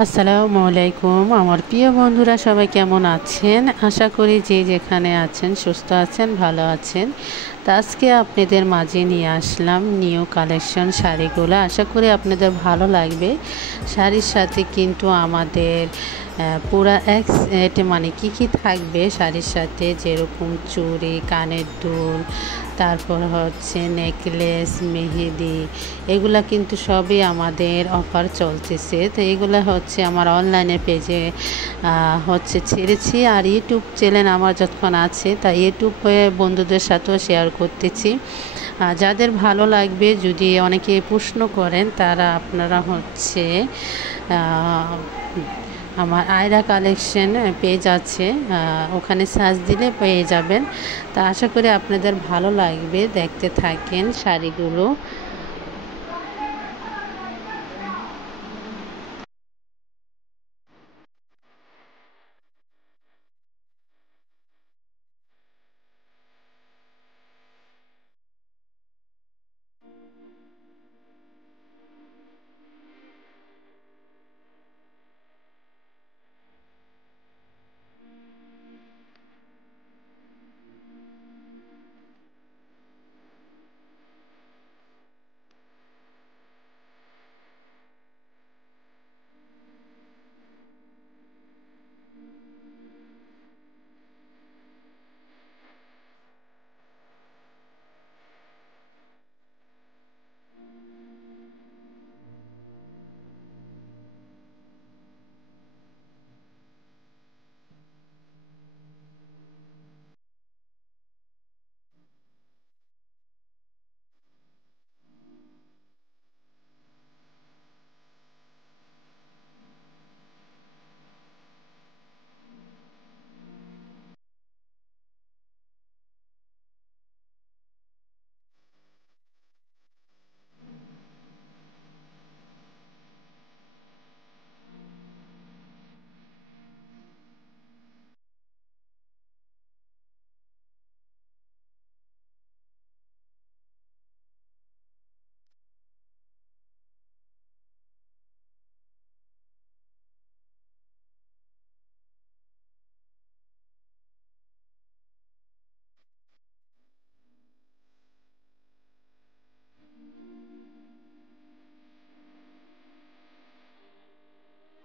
আসসালামু আলাইকুম আমার প্রিয় বন্ধুরা, সবাই কেমন আছেন? আশা করি যে যেখানে আছেন সুস্থ আছেন, ভালো আছেন। তো আজকে আপনাদের মাঝে নিয়ে আসলাম নিউ কালেকশন শাড়িগুলো। আশা করি আপনাদের ভালো লাগবে। শাড়ির সাথে কিন্তু আমাদের পুরা এক সেট, মানে কি থাকবে শাড়ির সাথে, যেরকম চুড়ি, কানের দুল, তারপর হচ্ছে নেকলেস, মেহেদি, এগুলা কিন্তু সবই আমাদের অফার চলতেছে। তো এগুলো হচ্ছে আমার অনলাইনে পেজে হচ্ছে ছেড়েছি, আর ইউটিউব চ্যানেল আমার যখন আছে তা ইউটিউব হয়ে বন্ধুদের সাথেও শেয়ার করতেছি। যাদের ভালো লাগবে, যদি অনেকে প্রশ্ন করেন, তারা আপনারা হচ্ছে আমার আয়রা কালেকশন পেজ আছে, ওখানে সার্চ দিলে পেয়ে যাবেন। তা আশা করি আপনাদের ভালো লাগবে, দেখতে থাকেন শাড়িগুলো।